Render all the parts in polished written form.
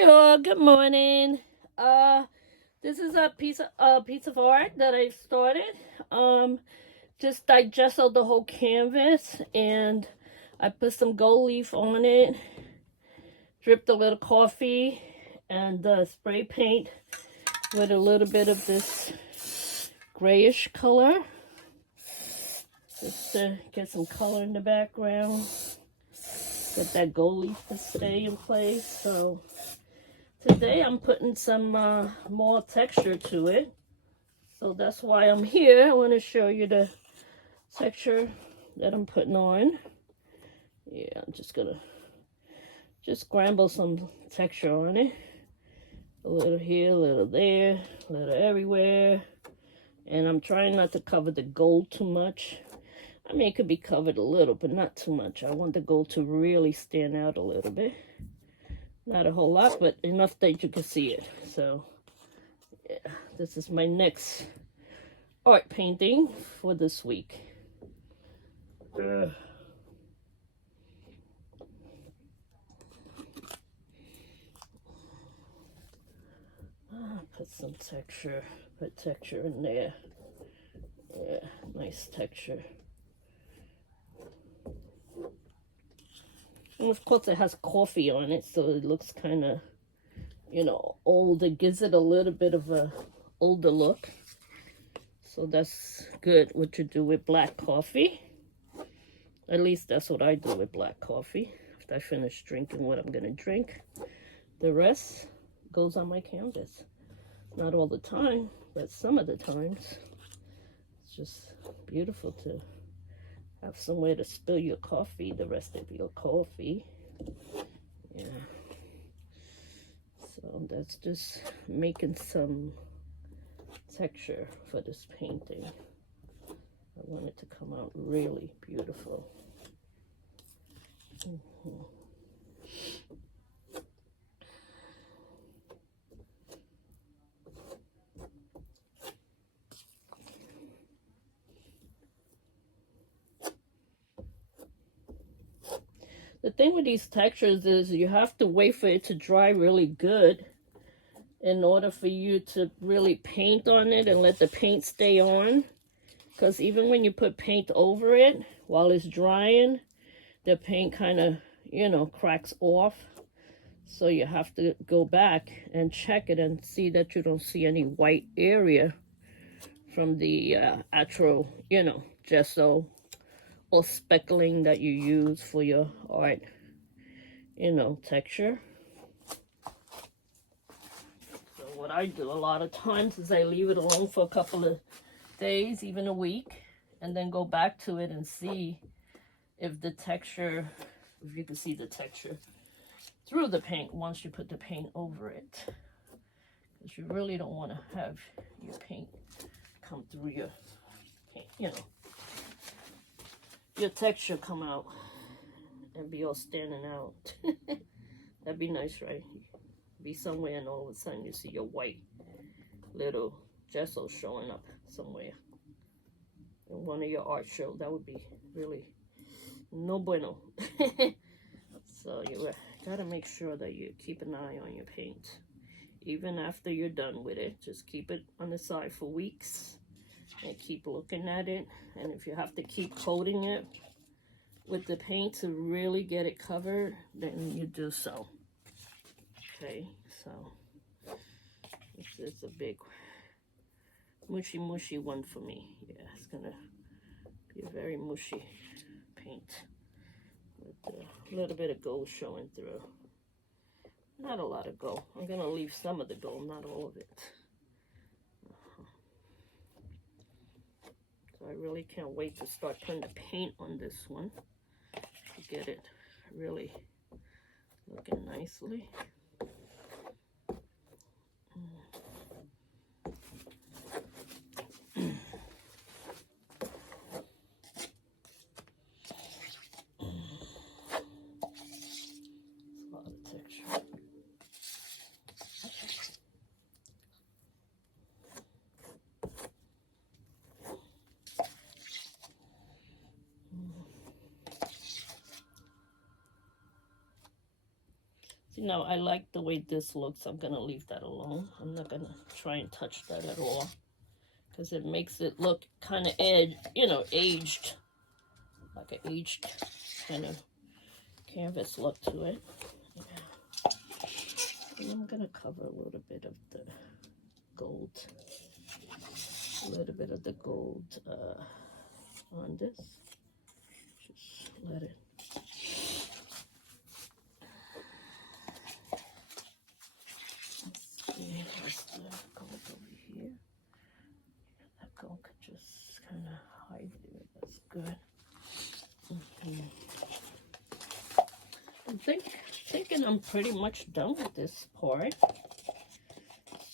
Hi all, good morning. This is a piece of art that I started. Just I gessoed the whole canvas and I put some gold leaf on it, dripped a little coffee and spray paint with a little bit of this grayish color, just to get some color in the background. Get that gold leaf to stay in place. So today I'm putting some more texture to it. So that's why I'm here. I want to show you the texture that I'm putting on. Yeah, I'm just gonna scramble some texture on it. A little here, a little there, a little everywhere. And I'm trying not to cover the gold too much. I mean, it could be covered a little, but not too much. I want the gold to really stand out a little bit. Not a whole lot, but enough that you can see it. So, yeah, this is my next art painting for this week. Put some texture, put texture in there. Yeah, nice texture. And of course it has coffee on it, so it looks kind of, you know, old. It gives it a little bit of a older look. So that's good what you do with black coffee. At least that's what I do with black coffee. After I finish drinking what I'm going to drink, the rest goes on my canvas. Not all the time, but some of the times. It's just beautiful to have somewhere to spill your coffee, the rest of your coffee. Yeah. So that's just making some texture for this painting. I want it to come out really beautiful. The thing with these textures is you have to wait for it to dry really good in order for you to really paint on it and let the paint stay on. Because even when you put paint over it while it's drying, the paint kind of, you know, cracks off. So you have to go back and check it and see that you don't see any white area from the actual, you know, gesso or speckling that you use for your art, you know, texture. So what I do a lot of times is I leave it alone for a couple of days, even a week, and then go back to it and see if the texture, if you can see the texture through the paint once you put the paint over it. Because you really don't want to have your paint come through your paint, you know, your texture come out and be all standing out. That'd be nice, right? Be somewhere and all of a sudden you see your white little gesso showing up somewhere in one of your art shows. That would be really no bueno. So you gotta make sure that you keep an eye on your paint. Even after you're done with it, just keep it on the side for weeks and keep looking at it. And if you have to keep coating it with the paint to really get it covered, then you do so. Okay, so this is a big mushy one for me. Yeah, it's gonna be a very mushy paint with a little bit of gold showing through. Not a lot of gold. I'm gonna leave some of the gold, not all of it. So I really can't wait to start putting the paint on this one to get it really looking nicely. A lot of texture. See, now I like the way this looks. I'm gonna leave that alone. I'm not gonna try and touch that at all, because it makes it look kind of aged, like an aged kind of canvas look to it. Yeah. And I'm gonna cover a little bit of the gold, on this. Just let it. Let's see, what's the gold over here? That gold could just kind of hide it. That's good. I'm thinking I'm pretty much done with this part.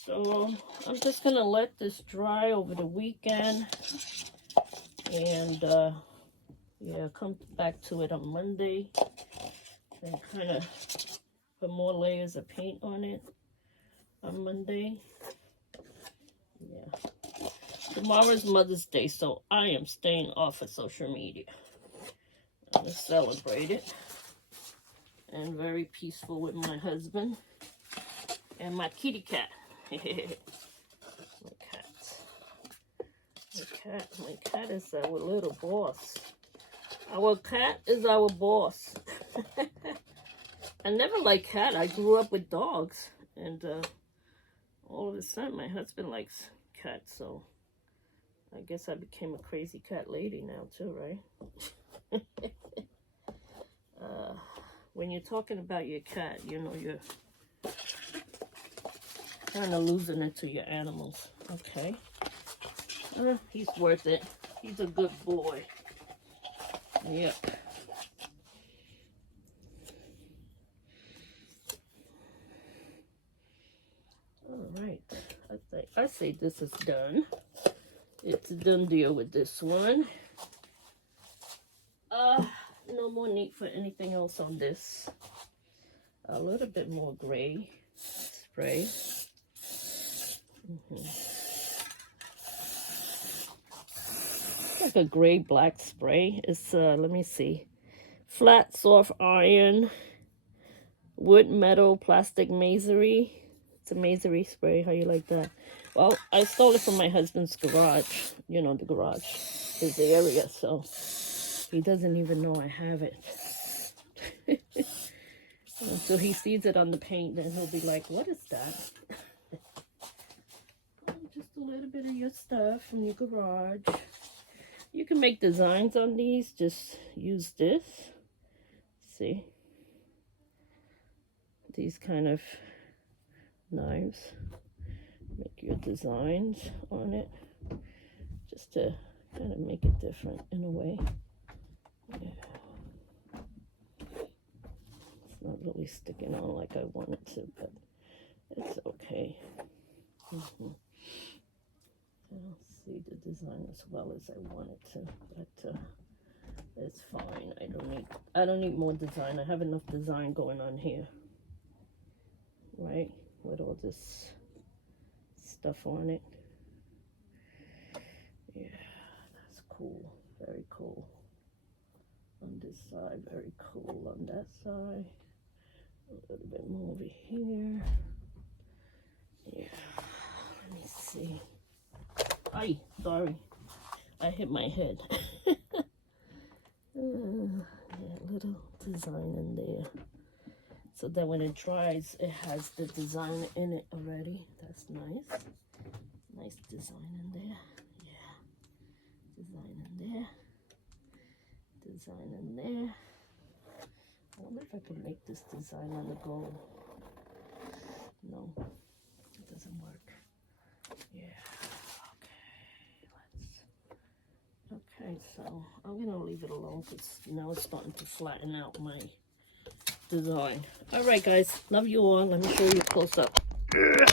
So I'm just gonna let this dry over the weekend, and yeah, come back to it on Monday and kind of put more layers of paint on it on Monday. Yeah. Tomorrow's Mother's Day, so I am staying off of social media. I'm gonna celebrate it. And very peaceful with my husband and my kitty cat. My cat is our little boss. Our cat is our boss. I never liked cat. I grew up with dogs, and all of a sudden my husband likes cats, so I guess I became a crazy cat lady now too, right? When you're talking about your cat, you know you're kind of losing it to your animals. Okay. He's worth it. He's a good boy. Yep. All right. I say this is done. It's a done deal with this one. No more need for anything else on this. A little bit more gray spray. Like a gray black spray. It's let me see, flat soft iron, wood, metal, plastic, masonry. It's a masonry spray. How you like that? Well, I stole it from my husband's garage. You know, the garage is the area, so he doesn't even know I have it. Until he sees it on the paint, then he'll be like, what is that? Just a little bit of your stuff from your garage. You can make designs on these. Just use this. See? These kind of knives. Make your designs on it. Just to kind of make it different in a way. Yeah. It's not really sticking on like I want it to, but it's okay. I don't see the design as well as I want it to, but it's fine. I don't need more design. I have enough design going on here, right? With all this stuff on it. Yeah, that's cool. Very cool. On this side, very cool on that side. A little bit more over here. Yeah, let me see. Ay, sorry. I hit my head. Yeah, little design in there. So that when it dries, it has the design in it already. That's nice. Nice design in there. Yeah. Design in there. Design in there. I wonder if I can make this design on the gold. No, it doesn't work. Yeah. Okay, so I'm gonna leave it alone because now it's starting to flatten out my design. All right, guys, love you all. Let me show you close up.